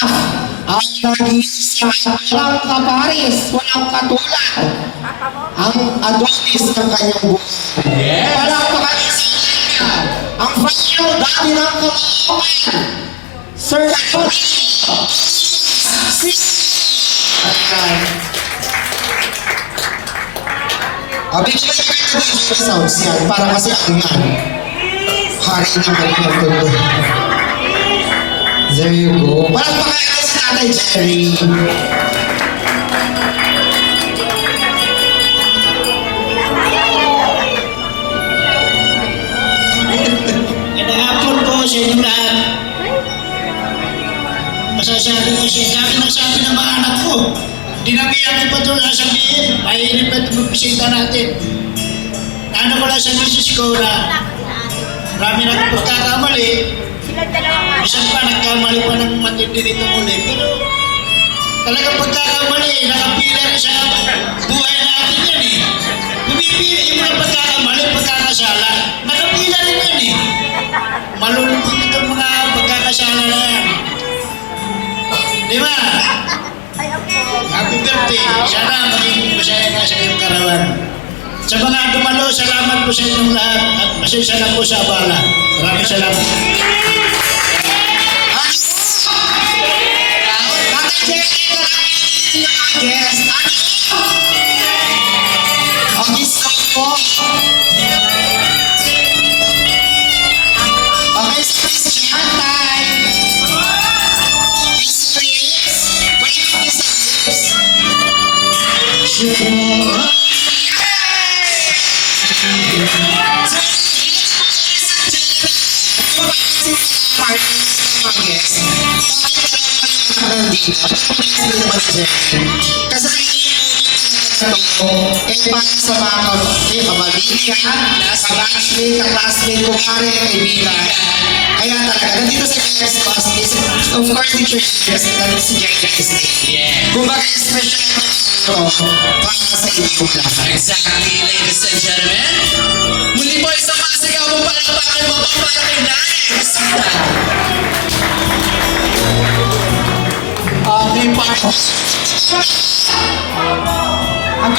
Ang nag-iisa, walang kaparis, walang katulad. Ang Adonis ng kanyang buhay. Yes. Palakpakan niya ang final daddy ng Caloocan, Sir Adonis. Bigyan mo yung DJ sounds yan para kasi ako yan. Hari naman yung tuloy. There you go. Palakpakan natin si Tatay Jerry. Magandang hapon po sa inyong lahat. Masasabi ko siya, dami nagsabi ng mga anak ko. Dinabihan ko pa ito sasabihin, mahihinip pa ito magbisita natin. Ano ko lang sa misis ko na marami na akong pagkakamali. Minsan pa nagkamali pa ng matindi nito muli. Pero talagang pagkakamali, nakapila rin sa buhay natin yan eh. Bumipili yung mga pagkakamali, pagkakasala. Nakapila rin yan eh. Malulungkot itong mga pagkakasala na yan. Di ba? Happy birthday. Sana maging masaya ka sa iyong karawan. Sa mga dumalo, salamat po sa inyong lahat at pasensya na po sa abala. Maraming salamat. Yes. Ang gusto ko. Okay, so Christian time. Kiss lips. Wala kang kiss lips. Kasi para sa mga kapamilya, ka-classmate, kumare, kaibigan. Kaya talaga, nandito sa Class Class, of course, teacher Chris, nandito si Jerry Christie. Kumbaga, special para sa inyong lahat. Exactly, ladies and gentlemen. Muli po isang masigaw mo palakpakan mo pa para kay Nanay Rosita. Okay, pa. Ang